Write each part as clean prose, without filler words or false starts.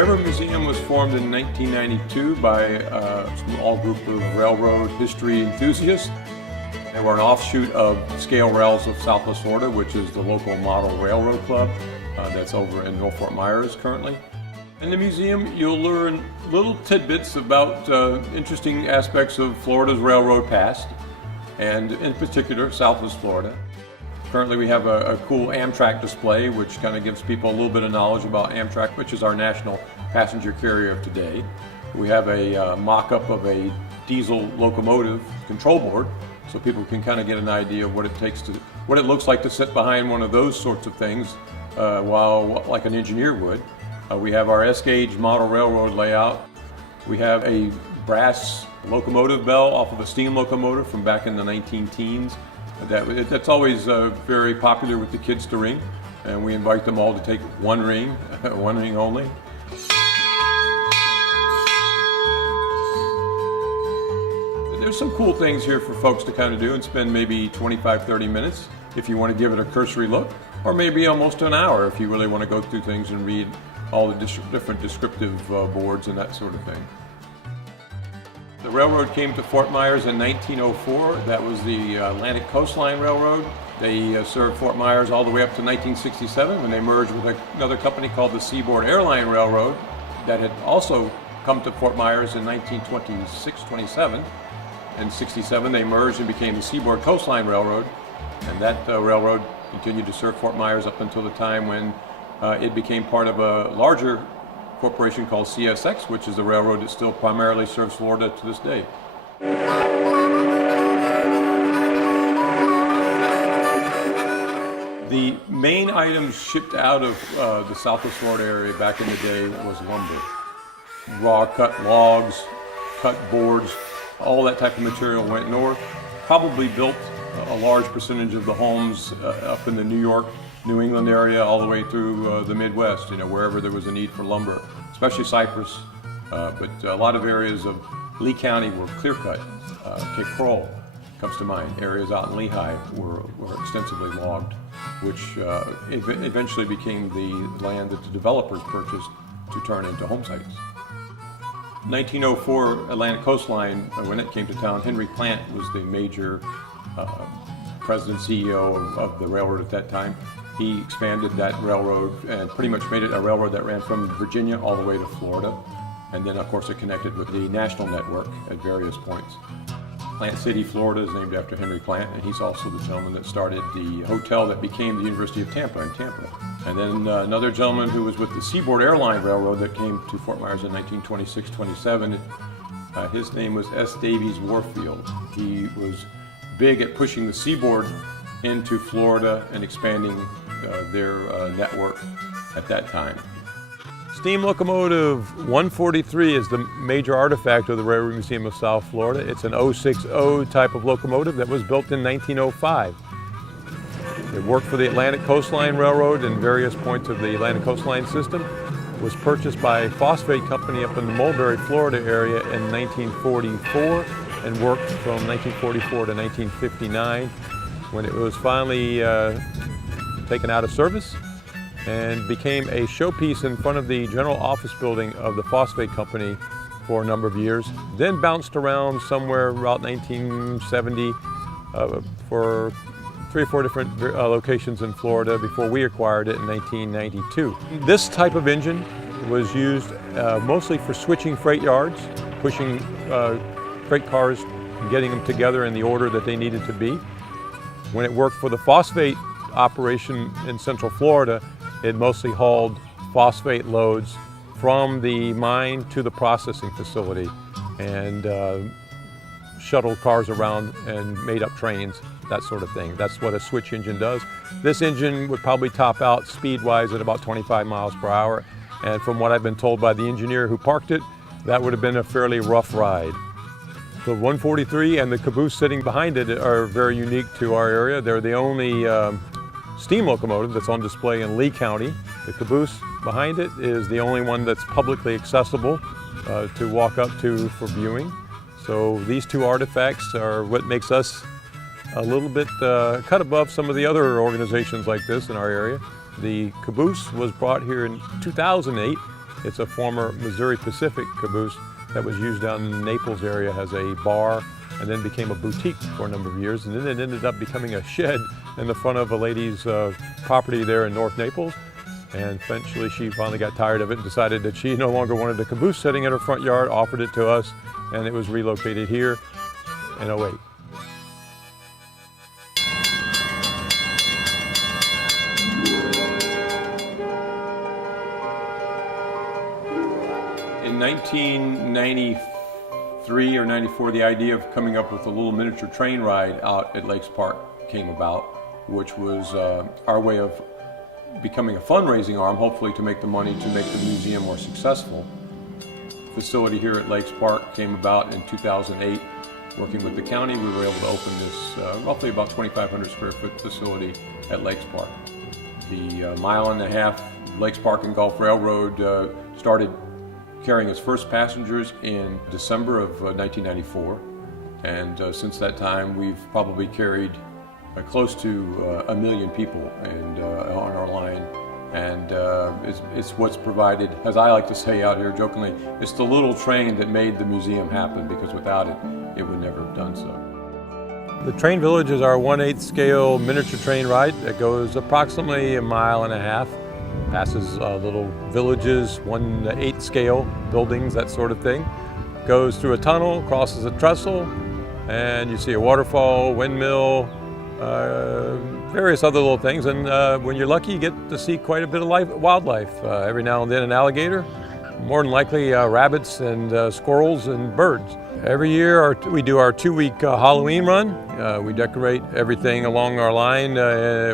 Railroad Museum was formed in 1992 by a small group of railroad history enthusiasts. They were an offshoot of Scale Rails of Southwest Florida, which is the local model railroad club that's over in North Fort Myers currently. In the museum, you'll learn little tidbits about interesting aspects of Florida's railroad past, and in particular, Southwest Florida. Currently, we have a cool Amtrak display, which kind of gives people a little bit of knowledge about Amtrak, which is our national passenger carrier of today. We have a mock-up of a diesel locomotive control board, so people can kind of get an idea of what it looks like to sit behind one of those sorts of things, like an engineer would. We have our S-gauge model railroad layout. We have a brass locomotive bell off of a steam locomotive from back in the 19-teens. That's always very popular with the kids to ring, and we invite them all to take one ring, one ring only. There's some cool things here for folks to kind of do and spend maybe 25-30 minutes if you want to give it a cursory look, or maybe almost an hour if you really want to go through things and read all the different descriptive boards and that sort of thing. The railroad came to Fort Myers in 1904. That was the Atlantic Coastline Railroad. They served Fort Myers all the way up to 1967 when they merged with another company called the Seaboard Airline Railroad that had also come to Fort Myers in 1926-27. In 67 they merged and became the Seaboard Coastline Railroad, and that railroad continued to serve Fort Myers up until the time when it became part of a larger corporation called CSX, which is the railroad that still primarily serves Florida to this day. The main items shipped out of the Southwest Florida area back in the day was lumber. Raw cut logs, cut boards, all that type of material went north. Probably built a large percentage of the homes up in the New York, New England area all the way through the Midwest, wherever there was a need for lumber, especially cypress. But a lot of areas of Lee County were clear cut. Cape Coral comes to mind. Areas out in Lehigh were extensively logged, which eventually became the land that the developers purchased to turn into home sites. 1904 Atlantic Coastline, when it came to town, Henry Plant was the major president CEO of the railroad at that time. He expanded that railroad and pretty much made it a railroad that ran from Virginia all the way to Florida. And then, of course, it connected with the national network at various points. Plant City, Florida is named after Henry Plant, and he's also the gentleman that started the hotel that became the University of Tampa in Tampa. And then another gentleman who was with the Seaboard Airline Railroad that came to Fort Myers in 1926-27, his name was S. Davies Warfield. He was big at pushing the seaboard into Florida and expanding their network at that time. Steam locomotive 143 is the major artifact of the Railroad Museum of South Florida. It's an 060 type of locomotive that was built in 1905. It worked for the Atlantic Coastline Railroad and various points of the Atlantic Coastline system. It was purchased by a phosphate company up in the Mulberry, Florida area in 1944 and worked from 1944 to 1959 when it was finally taken out of service and became a showpiece in front of the general office building of the phosphate company for a number of years. Then bounced around somewhere about 1970 for 3 or 4 different locations in Florida before we acquired it in 1992. This type of engine was used mostly for switching freight yards, pushing freight cars and getting them together in the order that they needed to be. When it worked for the phosphate operation in Central Florida, it mostly hauled phosphate loads from the mine to the processing facility and shuttled cars around and made up trains, that sort of thing. That's what a switch engine does. This engine would probably top out speed-wise at about 25 miles per hour. And from what I've been told by the engineer who parked it, that would have been a fairly rough ride. The 143 and the caboose sitting behind it are very unique to our area. They're the only steam locomotive that's on display in Lee County. The caboose behind it is the only one that's publicly accessible to walk up to for viewing. So these two artifacts are what makes us a little bit cut above some of the other organizations like this in our area. The caboose was brought here in 2008 It's a former Missouri Pacific caboose that was used down in the Naples area as a bar and then became a boutique for a number of years. And then it ended up becoming a shed in the front of a lady's property there in North Naples. And eventually she finally got tired of it and decided that she no longer wanted a caboose sitting in her front yard, offered it to us, and it was relocated here in '08. In 1993 or 94, the idea of coming up with a little miniature train ride out at Lakes Park came about, which was our way of becoming a fundraising arm, hopefully to make the money to make the museum more successful. The facility here at Lakes Park came about in 2008. Working with the county, we were able to open this roughly about 2,500 square foot facility at Lakes Park. The mile-and-a-half Lakes Park and Gulf Railroad started carrying its first passengers in December of 1994. And since that time, we've probably carried close to 1 million people on our line, and it's what's provided, as I like to say out here jokingly, it's the little train that made the museum happen, because without it, it would never have done so. The Train Village is our 1/8 scale miniature train ride that goes approximately 1.5 miles, passes little villages, 1/8 scale buildings, that sort of thing, goes through a tunnel, crosses a trestle, and you see a waterfall, windmill, various other little things, and when you're lucky you get to see quite a bit of wildlife. Every now and then an alligator, more than likely rabbits and squirrels and birds. Every year we do our 2-week Halloween run. We decorate everything along our line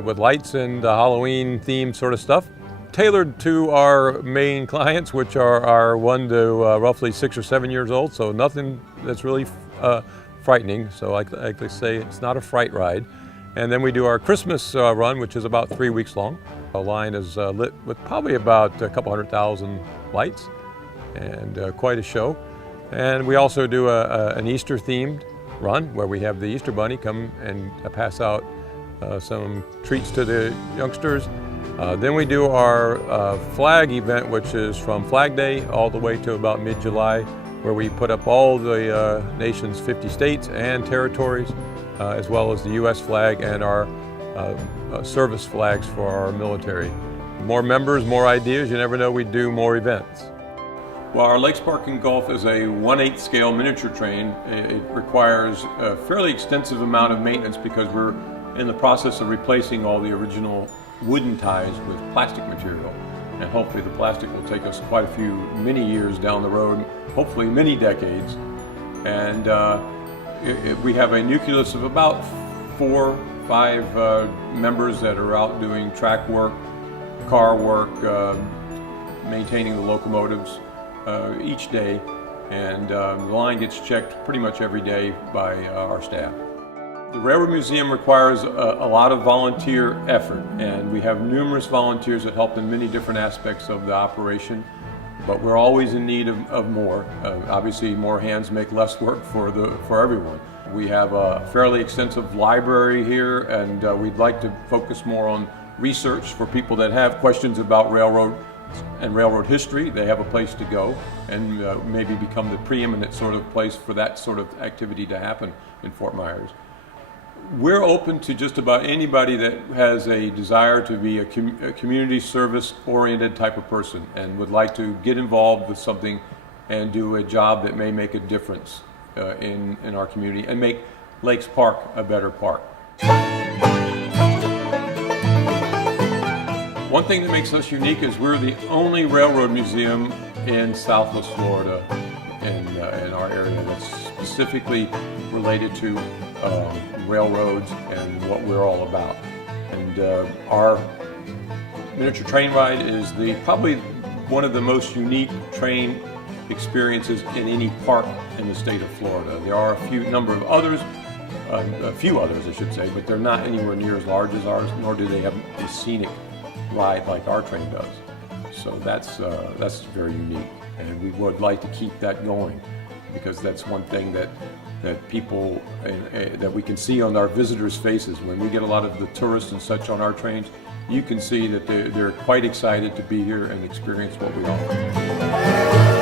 with lights and Halloween themed sort of stuff, tailored to our main clients, which are our 1 to roughly 6 or 7 years old, so nothing that's really frightening. So like they say, it's not a fright ride. And then we do our Christmas run, which is about 3 weeks long. The line is lit with probably about a couple 100,000 lights, and quite a show. And we also do an Easter themed run where we have the Easter Bunny come and pass out some treats to the youngsters. Then we do our flag event, which is from Flag Day all the way to about mid-July, where we put up all the nation's 50 states and territories, as well as the U.S. flag and our service flags for our military. More members, more ideas, you never know, we do more events. Well, our Lakes Park and Gulf is a 1/8 scale miniature train. It requires a fairly extensive amount of maintenance because we're in the process of replacing all the original wooden ties with plastic material. And hopefully the plastic will take us quite a few, many years down the road, hopefully many decades. And we have a nucleus of about 4 or 5 members that are out doing track work, car work, maintaining the locomotives each day, and the line gets checked pretty much every day by our staff. The Railroad Museum requires a lot of volunteer effort, and we have numerous volunteers that help in many different aspects of the operation, but we're always in need of more. Obviously, more hands make less work for everyone. We have a fairly extensive library here, and we'd like to focus more on research for people that have questions about railroad and railroad history. They have a place to go and maybe become the preeminent sort of place for that sort of activity to happen in Fort Myers. We're open to just about anybody that has a desire to be a community service oriented type of person and would like to get involved with something and do a job that may make a difference in our community and make Lakes Park a better park. One thing that makes us unique is we're the only railroad museum in Southwest Florida in our area that's specifically related to railroads and what we're all about. And our miniature train ride is probably one of the most unique train experiences in any park in the state of Florida. There are a few others I should say, but they're not anywhere near as large as ours, nor do they have a scenic ride like our train does. So that's very unique, and we would like to keep that going, because that's one thing that that people, that we can see on our visitors' faces. When we get a lot of the tourists and such on our trains, you can see that they're quite excited to be here and experience what we offer.